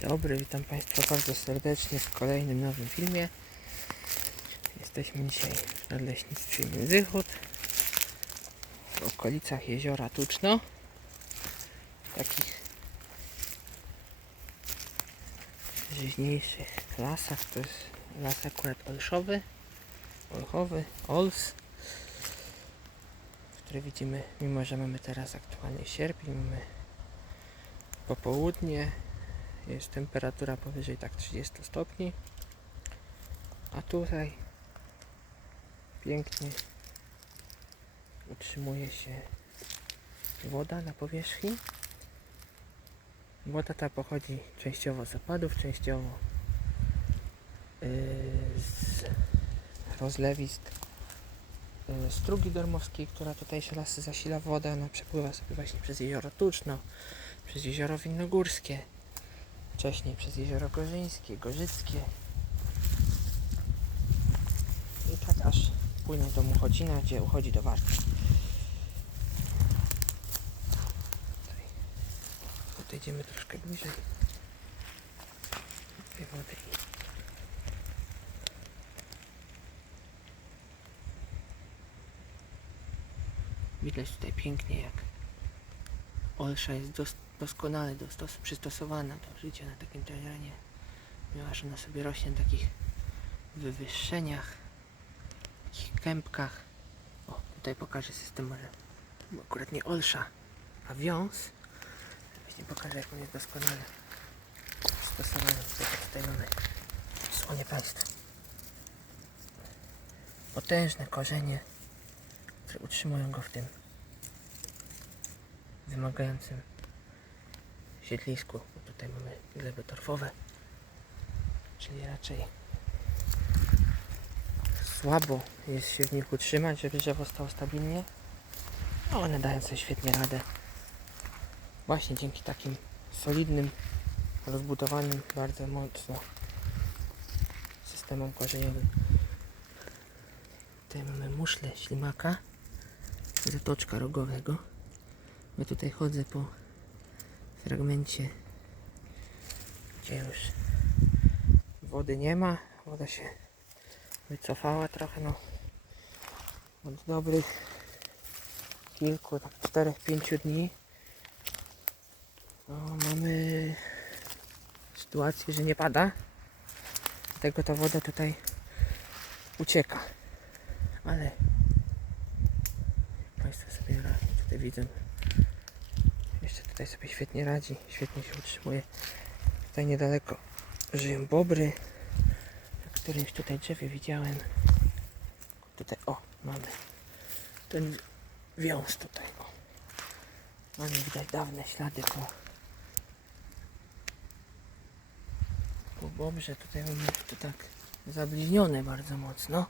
dobry, witam Państwa bardzo serdecznie w kolejnym nowym filmie. Jesteśmy dzisiaj w Nadleśnictwie Międzychód, w okolicach jeziora Tuczno. Takich żyźniejszych lasach, to jest las akurat olszowy, olchowy, ols, który widzimy, mimo że mamy teraz aktualnie sierpień, mamy popołudnie, jest temperatura powyżej tak 30 stopni. A tutaj pięknie utrzymuje się woda na powierzchni. Woda ta pochodzi częściowo z opadów, częściowo yy, z rozlewisk yy, strugi dormowskiej, która tutejsze lasy zasila woda. Ona przepływa sobie właśnie przez jezioro Tuczno, przez jezioro Winnogórskie, wcześniej przez jezioro Gorzyńskie, Gorzyckie i tak aż płynie do Muchocina, gdzie uchodzi do Warty. Tutaj podejdziemy troszkę bliżej tej wody. Widać tutaj pięknie jak Olsza jest dos doskonale przystosowana do życia na takim terenie. Ponieważ ona sobie rośnie na takich wywyższeniach, takich kępkach. O, tutaj pokażę system może. Akurat nie Olsza, a wiąz. Właśnie pokażę jak on jest doskonale przystosowany. Tutaj mamy słonie Państwa. Potężne korzenie, które utrzymują go w tym wymagającym siedlisku. Tutaj mamy gleby torfowe, czyli raczej słabo jest się w nich utrzymać, żeby drzewo stało stabilnie. A one dają sobie świetnie radę. Właśnie dzięki takim solidnym, rozbudowanym bardzo mocno systemom korzeniowym. Tutaj mamy muszlę ślimaka, zatoczka rogowego. Ja tutaj chodzę po fragmencie, gdzie już wody nie ma. Woda się wycofała trochę, no od dobrych kilku, tak czterech, pięciu dni. No, mamy sytuację, że nie pada. Dlatego ta woda tutaj ucieka. Ale Państwo sobie tutaj widzą, jeszcze tutaj sobie świetnie radzi, świetnie się utrzymuje. Tutaj niedaleko żyją bobry. Na którymś tutaj drzewie widziałem. Tutaj, o, mamy ten wiąz tutaj, o. Mamy widać dawne ślady po, po bobrze. Tutaj mamy to tak zabliźnione bardzo mocno.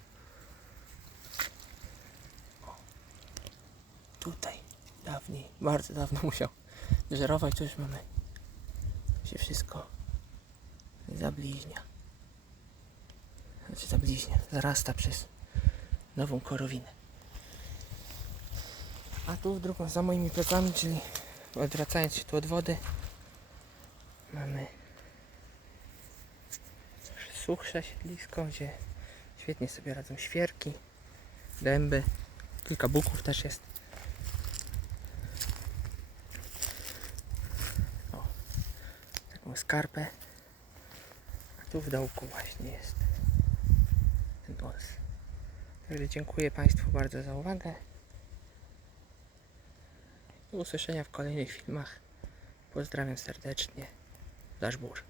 Tutaj dawniej, bardzo dawno musiał żerować, to już mamy się wszystko zabliźnia. Znaczy zabliźnia, zarasta przez nową korowinę. A tu w drugą, za moimi plecami, czyli odwracając się tu od wody, mamy suchsze siedlisko, gdzie świetnie sobie radzą świerki, dęby, kilka buków też jest. Skarpę. A tu w dołku właśnie jest ten os. Także dziękuję Państwu bardzo za uwagę. Do usłyszenia w kolejnych filmach. Pozdrawiam serdecznie. Daszbur.